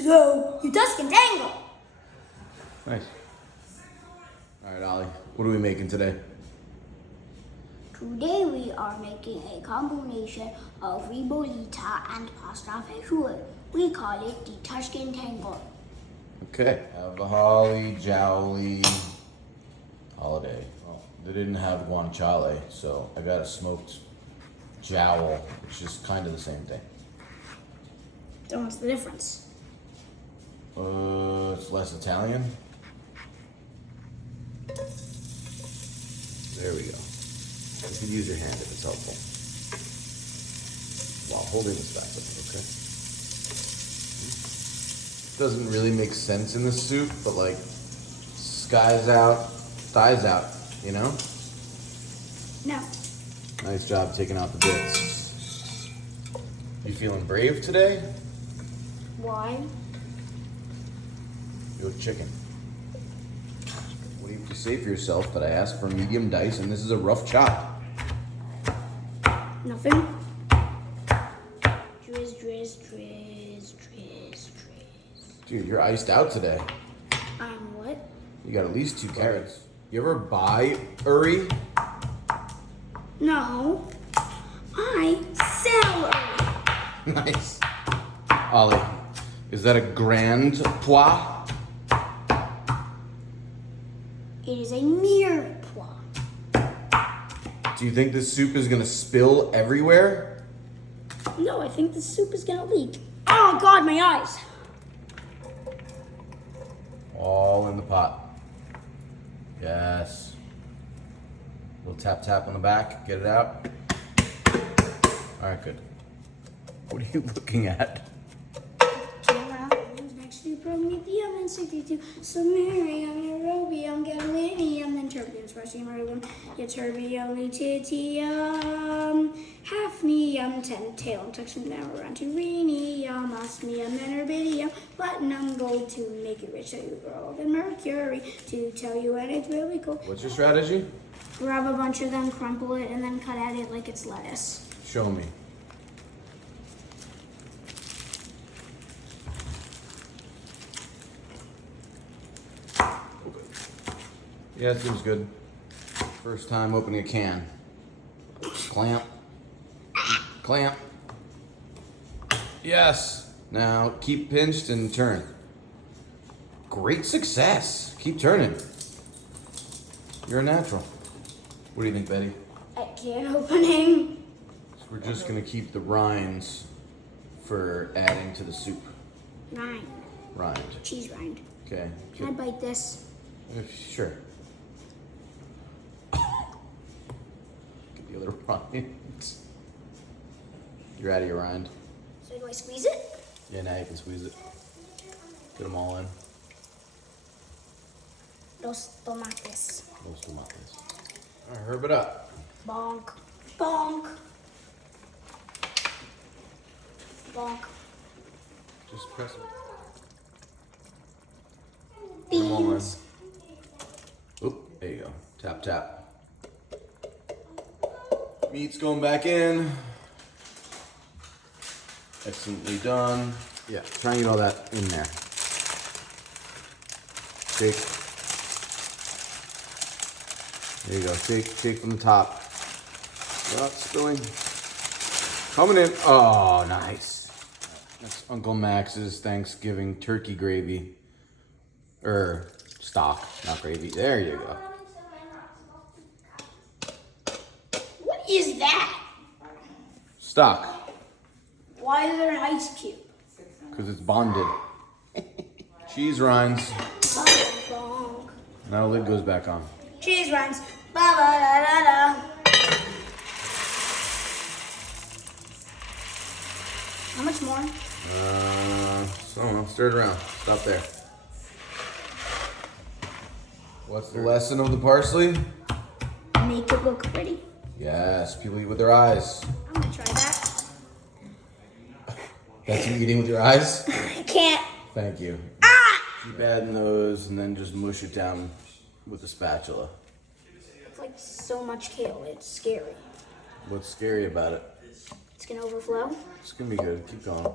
So, you Tuscan Tangle. Nice. All right, Ollie, what are we making today? Today we are making a combination of Ribollita and pasta Fagioli. We call it the Tuscan Tangle. Okay. Have a holly, jowly, holiday. Well, they didn't have guanciale, so I got a smoked jowl, which is kind of the same thing. So what's the difference? It's less Italian. There we go. You can use your hand if it's helpful. While holding the spatula, okay? Doesn't really make sense in the soup, but like, skies out, thighs out, you know? No. Nice job taking out the bits. You feeling brave today? Why? You look chicken. What do you have to say for yourself that I asked for medium dice and this is a rough chop? Nothing. Drizz. Dude, you're iced out today. I'm what? You got at least 2 carrots. You ever buy Uri? No. I sell it. Nice. Ollie, is that a grand pois? It is a mirepoix. Do you think this soup is gonna spill everywhere? No, I think the soup is gonna leak. Oh God, my eyes. All in the pot. Yes. Little tap tap on the back, get it out. All right, good. What are you looking at? Next to Prometheum and 62, Samarium, Eurobium, Gadolinium, then Terbium, Spartium, Radium, Ytterbium, Lutetium, Hafnium, Tentailum, Tuxum, now around to Rhenium, Osmium, then Erbidium, Platinum, Gold to make it rich, so you grow, then Mercury to tell you when it's really cool. What's your strategy? Grab a bunch of them, crumple it, and then cut at it like it's lettuce. Show me. Yeah, it seems good. First time opening a can. Clamp. Clamp. Yes. Now keep pinched and turn. Great success. Keep turning. You're a natural. What do you think, Betty? At can opening. So we're just gonna keep the rinds for adding to the soup. Rind. Rind. Cheese rind. Okay. Can I bite this? Sure. Get the other rind. You're out of your rind. So do I squeeze it? Yeah, now you can squeeze it. Get them all in. Dos tomates. Los tomates. All right, herb it up. Bonk. Bonk. Bonk. Just press it. Beans. Oop, there you go. Tap, tap. Meat's going back in. Excellently done. Yeah, try and get all that in there. Shake. There you go. Shake from the top. Not spilling. Coming in. Oh, nice. That's Uncle Max's Thanksgiving turkey gravy. Stock, not gravy. There you go. What is that? Stock, Why is there an ice cube? because it's bonded. Cheese rinds. Bonk, bonk. Now the lid goes back on. Cheese rinds. Ba ba da da da. How much more? So I'll stir it around. Stop there. What's the lesson of the parsley? Make it look pretty. Yes, people eat with their eyes. I'm gonna try that. That's you eating with your eyes? I can't. Thank you. Ah! Keep adding those and then just mush it down with the spatula. It's like so much kale. It's scary. What's scary about it? It's gonna overflow. It's gonna be good. Keep going.